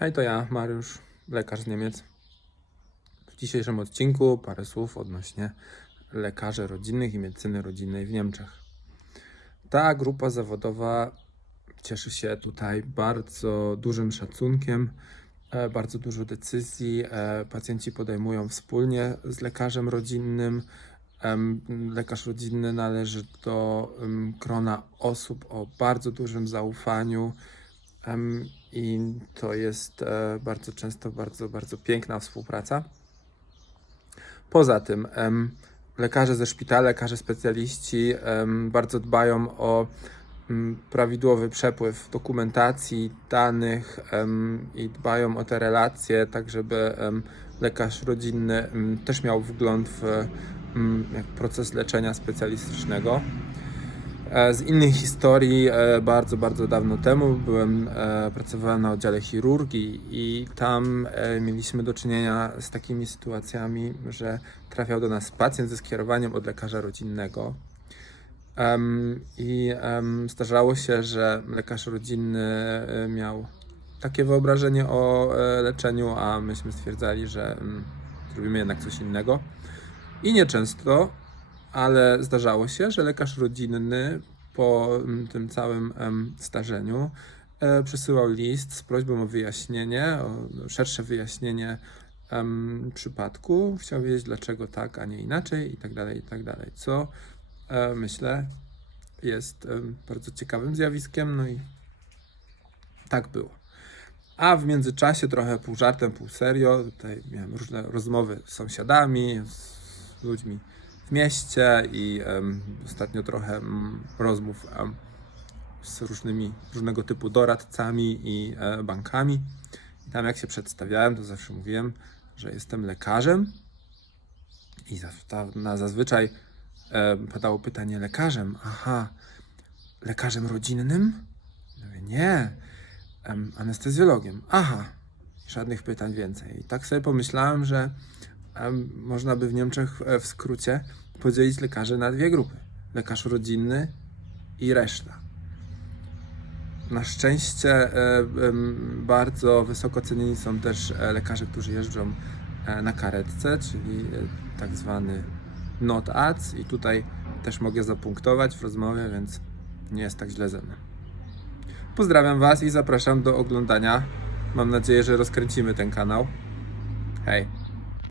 Hej, to ja, Mariusz, lekarz z Niemiec. W dzisiejszym odcinku parę słów odnośnie lekarzy rodzinnych i medycyny rodzinnej w Niemczech. Ta grupa zawodowa cieszy się tutaj bardzo dużym szacunkiem, e, bardzo dużo decyzji e, pacjenci podejmują wspólnie z lekarzem rodzinnym. Lekarz rodzinny należy do grona osób o bardzo dużym zaufaniu. I to jest e, bardzo często bardzo, bardzo piękna współpraca. Poza tym, lekarze ze szpitala, lekarze specjaliści bardzo dbają o prawidłowy przepływ dokumentacji, danych i dbają o te relacje, tak żeby lekarz rodzinny też miał wgląd w proces leczenia specjalistycznego. E, Z innych historii, e, bardzo, bardzo dawno temu byłem, e, pracowałem na oddziale chirurgii i tam mieliśmy do czynienia z takimi sytuacjami, że trafiał do nas pacjent ze skierowaniem od lekarza rodzinnego. I zdarzało się, że lekarz rodzinny miał takie wyobrażenie o leczeniu, a myśmy stwierdzali, że mm, zrobimy jednak coś innego. I nieczęsto ale zdarzało się, że lekarz rodzinny po mm, tym całym em, zdarzeniu e, przesyłał list z prośbą o wyjaśnienie, o szersze wyjaśnienie przypadku. Chciał wiedzieć, dlaczego tak, a nie inaczej, i tak dalej, i tak dalej. Co e, myślę jest bardzo ciekawym zjawiskiem, no i tak było. A w międzyczasie, trochę pół żartem, pół serio, tutaj miałem różne rozmowy z sąsiadami, z ludźmi mieście i em, ostatnio trochę mm, rozmów em, z różnymi, różnego typu doradcami i e, bankami. I tam jak się przedstawiałem, to zawsze mówiłem, że jestem lekarzem i za, ta, na zazwyczaj e, padało pytanie lekarzem. Aha, lekarzem rodzinnym? Nie, em, anestezjologiem. Aha, żadnych pytań więcej. I tak sobie pomyślałem, że można by w Niemczech e, w skrócie podzielić lekarzy na dwie grupy: lekarz rodzinny i reszta. Na szczęście e, bardzo wysoko cenieni są też e, lekarze, którzy jeżdżą na karetce, czyli tak zwany not ads i tutaj też mogę zapunktować w rozmowie, więc nie jest tak źle ze mną. Pozdrawiam Was i zapraszam do oglądania. Mam nadzieję, że rozkręcimy ten kanał. Hej!